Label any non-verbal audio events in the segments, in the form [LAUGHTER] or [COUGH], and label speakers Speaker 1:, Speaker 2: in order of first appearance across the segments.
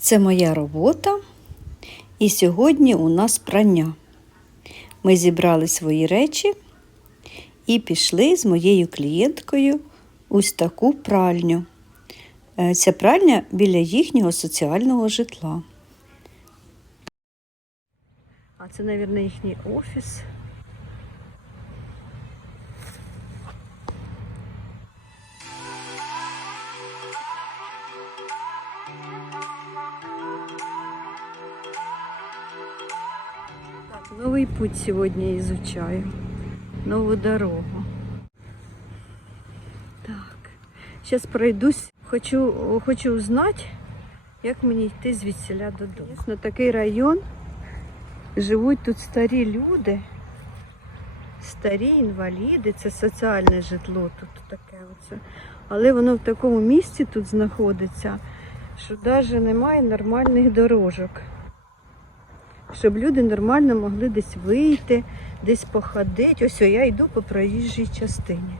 Speaker 1: Це моя робота. І сьогодні у нас прання. Ми зібрали свої речі і пішли з моєю клієнткою ось таку пральню. Е, Ця пральня біля їхнього соціального житла. А це, мабуть, їхній офіс. Новый путь сегодня изучаю. Новую дорогу. Так, зараз пройдусь. Хочу, хочу узнати, як мені йти звідсіля додому. Звісно, такий район. Живуть тут старі люди, старі інваліди, це соціальне житло тут таке. Оце. Але воно в такому місці тут знаходиться, що навіть немає нормальних дорожок щоб люди нормально могли десь вийти, десь походити. Ось я йду по проїжджій частині.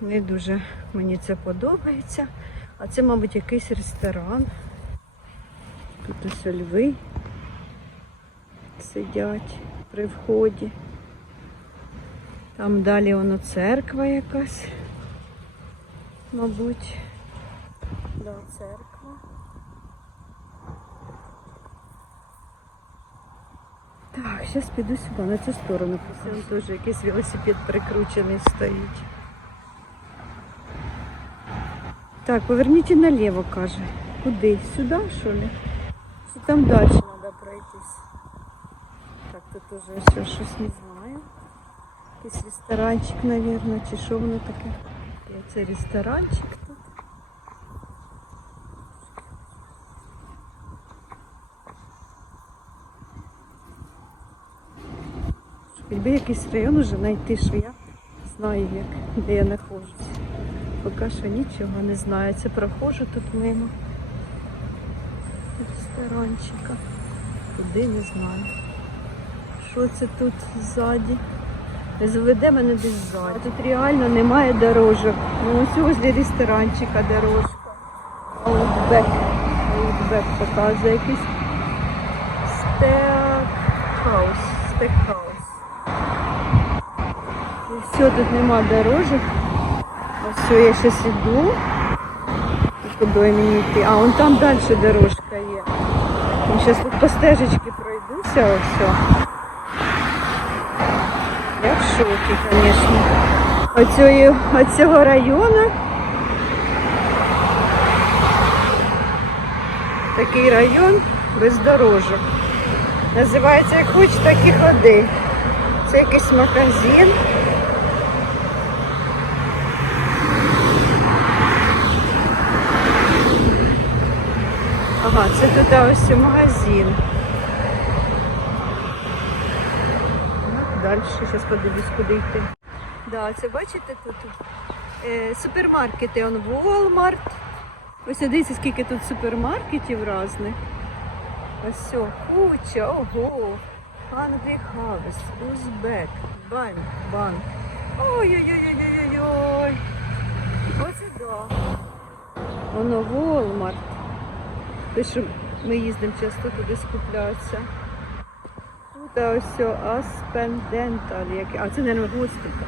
Speaker 1: Не дуже мені це подобається. А це, мабуть, якийсь ресторан. Тут ось льви сидять при вході. Там далі воно церква якась, мабуть. Да, церква. Так, зараз піду сюди, на цю сторону. Там теж якийсь велосипед прикручений стоїть. Так, поверніть наліво, каже. Куди? Сюди, що ли? Чи там далі треба пройтись? Так, тут теж все щось не знаю. Якийсь ресторанчик, мабуть, чи що воно таке? Це ресторанчик тут. Якби якийсь район уже знайти, що я знаю, як, де я знаходжусь. Поки що нічого не знаю. Це проходжу тут мимо ресторанчика. Куди не знаю. Що це тут ззаді? Заведе мене десь ззаді. Тут реально немає дорожок. Ну ось возле ресторанчика дорожка. Аутбек. Аутбек показує якийсь стекхаус. Стекхаус. І все, тут нема дорожок. Ось все, я зараз іду. Куди мені йти? А, вон там далі дорожка є. Зараз тут по стежечці пройдуся, ось все. Я в шокі, звісно. Оцього, оцього району. Такий район без дорожок. Називається як хоч, так і ходи. Це якийсь магазин. Ага, це тут ось магазин. Далі, зараз подивлюсь, куди йти. Да, це бачите тут е, супермаркети, он Walmart. Ось дивіться, скільки тут супермаркетів різних. Ось куча, ого. Hungry Harvest, Узбек, Банк, Банк. Ой-ой-ой-ой-ой-ой. Оце да. Воно Walmart. Те, що ми їздимо часто туди скуплятися. Тут ось Aspen Dental. А це, мабуть, госпіталь.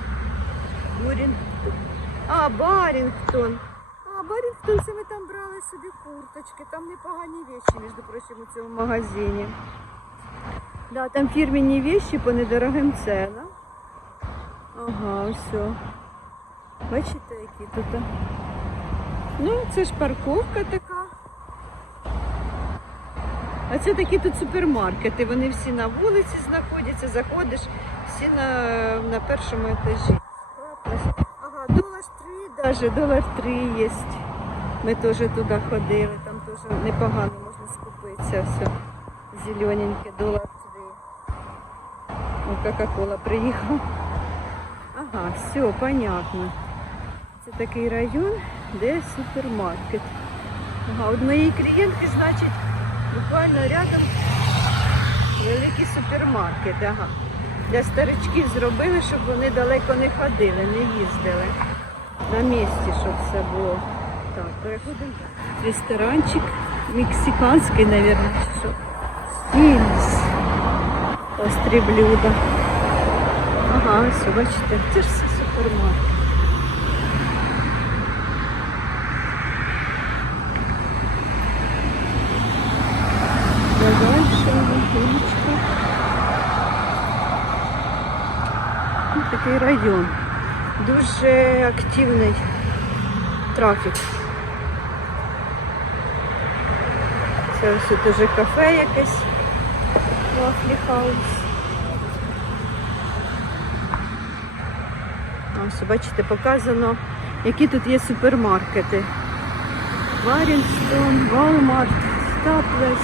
Speaker 1: Бурін. А, Барінгтон. А, Барінгтон, це ми там брали собі курточки. Там непогані вещи, між прочим, у цьому магазині. Да, там фірмені вещи по недорогим ценам. Ага, все. Бачите, які тут? Ну, це ж парковка така. А це такі тут супермаркети. Вони всі на вулиці знаходяться, заходиш, всі на, на першому етажі. Ага, долар три навіть, долар три є. Ми теж туди ходили, там теж непогано можна скупитися. Все. Зелененьке, долар три. О, Кока-кола приїхав. Ага, все, понятно. Це такий район, де супермаркет. Ага, от моєї клієнтки, значить, буквально рядом великий супермаркет. Ага. Для старичків зробили, щоб вони далеко не ходили, не їздили. На місці, щоб все було. Так, переходимо. Ресторанчик мексиканський, мабуть. Фільс. Острі блюда. Ага, все, бачите, це ж все супермаркет. Ну, район. Дуже активний трафік. Це ось тут уже кафе якесь. Вафлі хаус. Ось, бачите, показано, які тут є супермаркети. Варінстон, Walmart, Стаплес.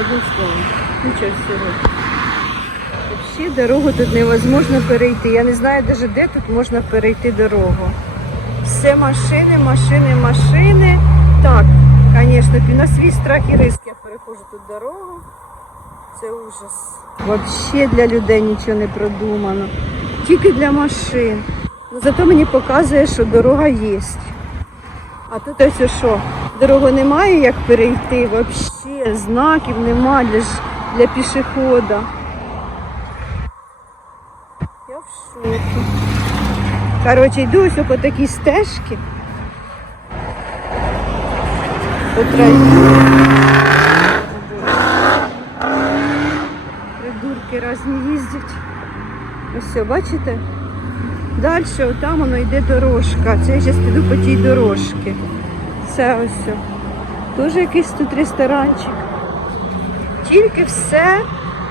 Speaker 1: Одним словом, нічого всього. Взагалі дорогу тут невозможно перейти. Я не знаю навіть де тут можна перейти дорогу. Все машини, машини, машини. Так, звісно, на свій страх і риск я переходжу тут дорогу. Це ужас. Взагалі для людей нічого не продумано. Тільки для машин. Ну, зато мені показує, що дорога є. А тут ось що, дороги немає, як перейти, взагалі знаків немає для, для пішохода. В. Коротше, йду ось по такій траві. Придурки різні їздять. Ось все, бачите? Далі там воно йде дорожка. Це я зараз піду по тій дорожці. Це ось. все. Теж якийсь тут ресторанчик. Тільки все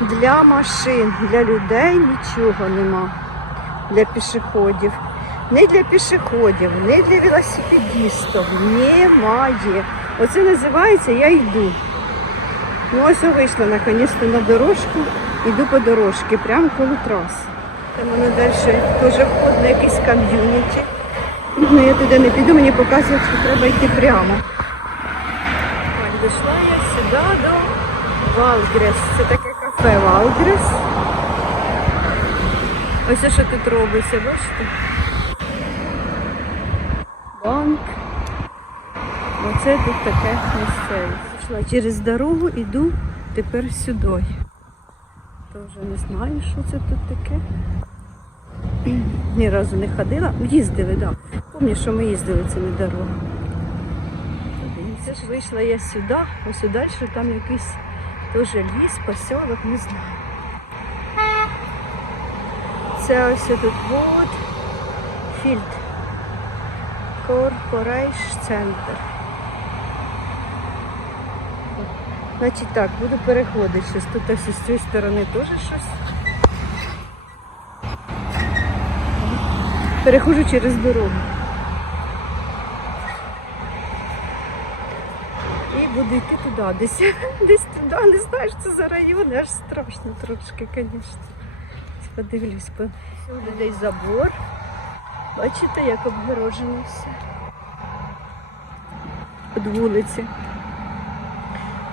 Speaker 1: для машин, для людей нічого нема. Для пішоходів. Не для пішоходів, не для велосипедистів. Немає. Оце називається я йду. Ну ось я вийшла наконец-то на дорожку. Йду по дорожці, прямо коло траси. Там воно далі теж вход на якийсь ком'юніті. Ну я туди не піду, мені показують, що треба йти прямо. Так, дійшла я сюди до Валгрес. Це таке кафе Валгрес. Ось що тут робиться, бачите? Банк. Оце тут таке місцевість. Пішла через дорогу, іду тепер сюди. Тоже не знаю, що це тут таке. Ні разу не ходила. Їздили, так. Да. Пам'ятаю, що ми їздили, це не дорога. Це ж вийшла я сюди, ось далі там якийсь теж ліс, поселок, не знаю. Це ось тут вот фільд. Корпорейш центр. Значить так, буду переходити щось. Тут ось з цієї сторони теж щось. Перехожу через дорогу. І буду йти туди, десь, [LAUGHS] десь туди, не знаю, що це за район, аж страшно трошки, звісно. Подивлюсь, десь забор. Бачите, як обгорожено все. Від вулиці.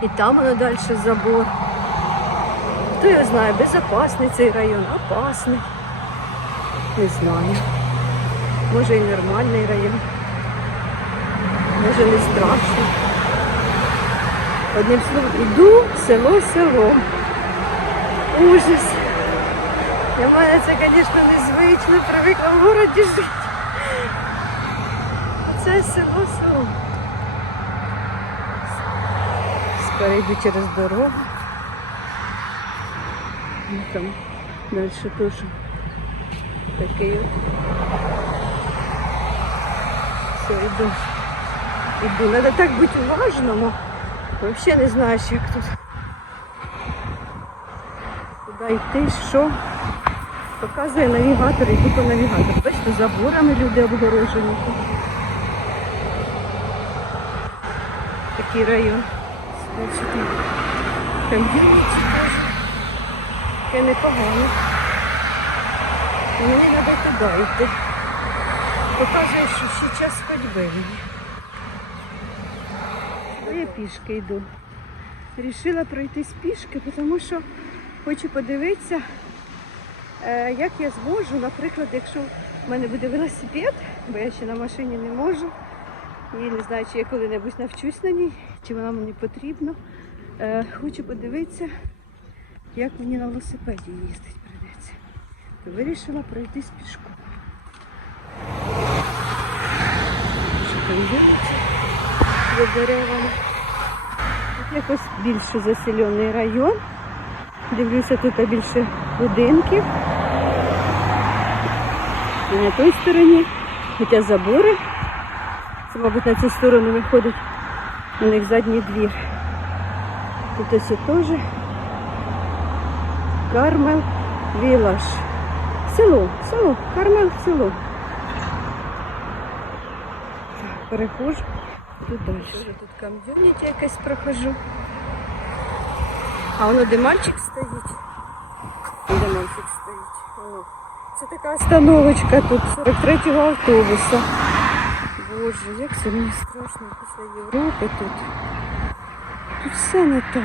Speaker 1: І там воно далі забор. Хто його знає, безопасний цей район, опасний. Не знаю. Може і нормальний район. Може не страшно. Одним словом, іду село село. Ужас. Для мене це, звісно, незвично, привикла в городі жити. Це село село. Перейду через дорогу. Ну, Там далі теж такий от. Все, йду. Іду. Треба так бути уважному. Взагалі не знаєш, як тут. Куди йти, що. Показує навігатор, йду по навігатору. Бачите, заборами люди обгорожені. тут. Такий район. Ком'юніті теж. Таке непогано. Мені треба туди йти. Показує, що ще час ходьби є. Я пішки йду. Рішила пройтись пішки, тому що хочу подивитися, як я зможу, наприклад, якщо в мене буде велосипед, бо я ще на машині не можу, І не знаю, чи я коли-небудь навчусь на ній, чи вона мені потрібна. Е, хочу подивитися, як мені на велосипеді їздити прийдеться. То вирішила пройтись пішком. За деревами. Якось більше заселений район. Дивлюся, тут більше будинків. І на той стороні, хоча забори. Це, мабуть, на цю сторону виходить у них задній двір. Тут ось теж Кармел Вілаш. Село, село, Кармел село. Так, перехожу тут далі. Тут ком'юніті якесь прохожу. А воно де мальчик стоїть? Де мальчик стоїть? Це така остановочка тут 43-го автобуса. Боже, як це мені страшно після Європи тут. Тут все не так.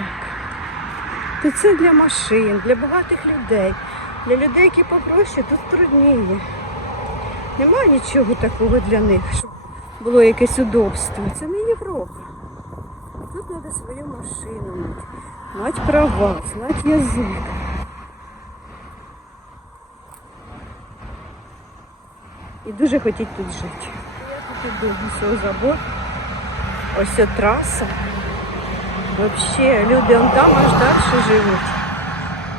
Speaker 1: Тут це для машин, для багатих людей. Для людей, які попроще, тут трудніє. Немає нічого такого для них, щоб було якесь удобство. Це не Європа. Тут треба свою машину мати. Мати права, знати язик. І дуже хотіть тут жити. Я тут іду, ось забор. Ось ця траса. Вообще, люди он там аж далі живуть.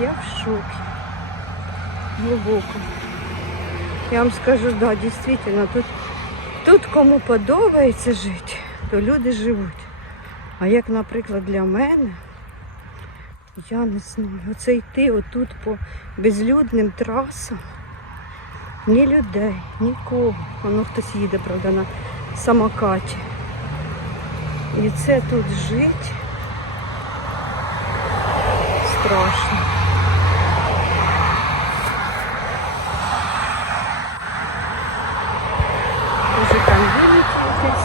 Speaker 1: Я в шокі. Глибоко. Я вам скажу, да, дійсно, тут, тут кому подобається жити, то люди живуть. А як, наприклад, для мене, я не знаю, оце йти отут по безлюдним трасам. Ні людей, нікого. Воно хтось їде, правда, на самокаті. І це тут жити страшно. Дуже там домики якісь.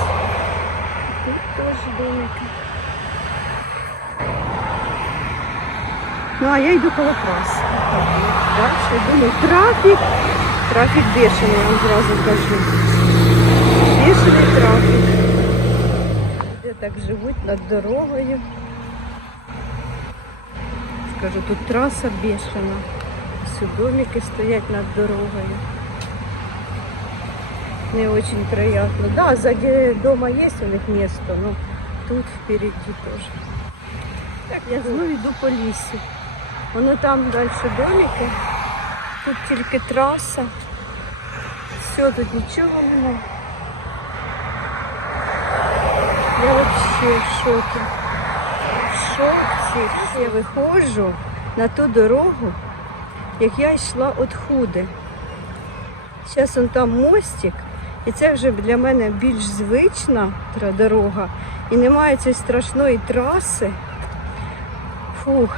Speaker 1: Тут теж домики. Ну, а я йду коло траси. Так, ну, Далі думаю, трафік. Трафік бешений, я вам зразу кажу. Бешений трафік. Де так живуть над дорогою. Скажу, тут траса бешена. Всі домики стоять над дорогою. Не очень приятно. Да, сзади дома есть у них место, но тут впереди тоже. Так, я знову йду по лісу. Воно там далі домики. Тут тільки траса. Все, тут нічого немає. Я вообще в шокі. В шоці. Я виходжу на ту дорогу, як я йшла від худи. Зараз он там мостик, і це вже для мене більш звична дорога. І немає цієї страшної траси. Фух.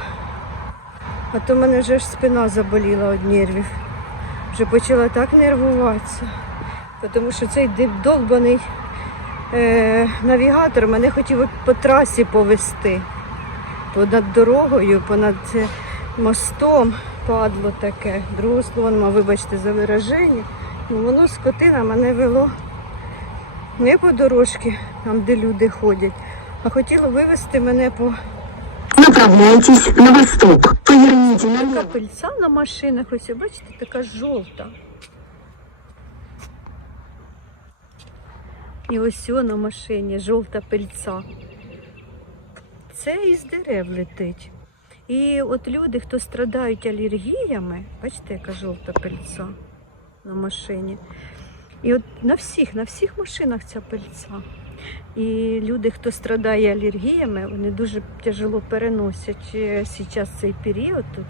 Speaker 1: А то в мене вже ж спина заболіла від нервів. Вже почала так нервуватися. Тому що цей долбаний е, навігатор мене хотів по трасі повести. Понад дорогою, понад е, мостом падло таке. Другого слова нема, вибачте за вираження. Ну, воно скотина мене вело не по дорожці, там де люди ходять, а хотіло вивезти мене по
Speaker 2: Направляйтесь на восток. Поверните
Speaker 1: така пильця на машинах. Ось бачите, така жовта. І ось на машині жовта пильця. Це із дерев летить. І от люди, хто страдають алергіями, бачите, яка жовта пильця на машині. І от на всіх, на всіх машинах ця пильця. І люди, хто страдає алергіями, вони дуже тяжело переносять е, зараз цей період тут.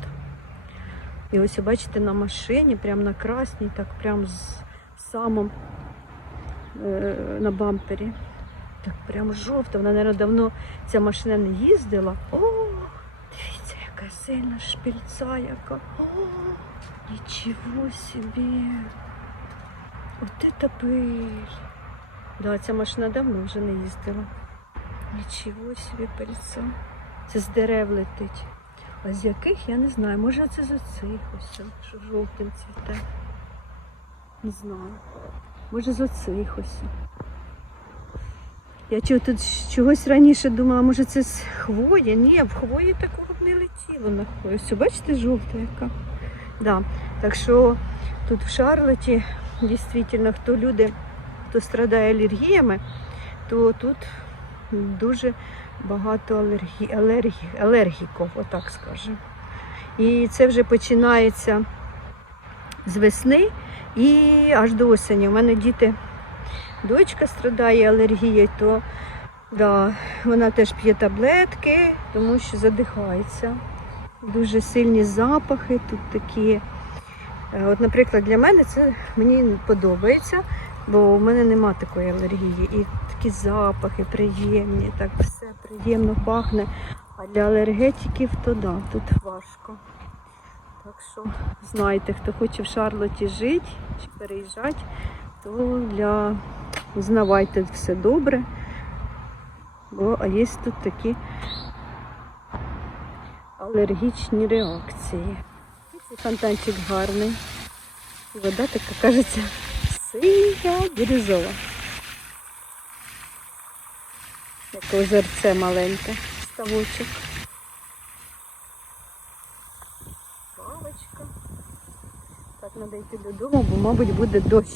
Speaker 1: І ось бачите на машині, прямо на красній, так прямо з самим е, на бампері. Так прямо жовта. Вона, мабуть, давно ця машина не їздила. О, дивіться, яка сильна шпильця, яка. О, нічого собі. От це пиль. Да, ця машина давно вже не їздила. Нічого собі пильця. Це з дерев летить. А з яких я не знаю. Може це з оцих ось, що жовтим цвіте. Не знаю. Може з оцих ось. Я чого тут чогось раніше думала, може це з хвої. Ні, в хвої такого б не летіло на хвою. Все, бачите, жовта яка. Да. Так що тут в Шарлоті дійсно, хто люди, хто страдає алергіями, то тут дуже багато алергі, алергі, алергіків, отак скажемо. І це вже починається з весни і аж до осені. У мене діти, дочка страдає алергією, то да, вона теж п'є таблетки, тому що задихається. Дуже сильні запахи тут такі. Е, От, наприклад, для мене це мені подобається, бо в мене нема такої алергії. І такі запахи приємні, так все приємно пахне. А для алергетиків то да, тут важко. Так що знайте, хто хоче в Шарлоті жити чи переїжджати, то для знавайте все добре. Бо є тут такі алергічні реакції. Фонтанчик гарний. Вода така, кажеться, синя бірюзова. Як озерце маленьке, ставочок. Лавочка. Так, треба йти додому, бо, мабуть, буде дощ.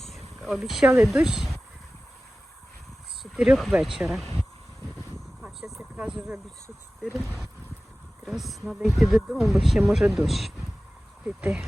Speaker 1: Обіцяли дощ з 4 вечора. А зараз якраз вже більше 4. Якраз треба йти додому, бо ще може дощ піти.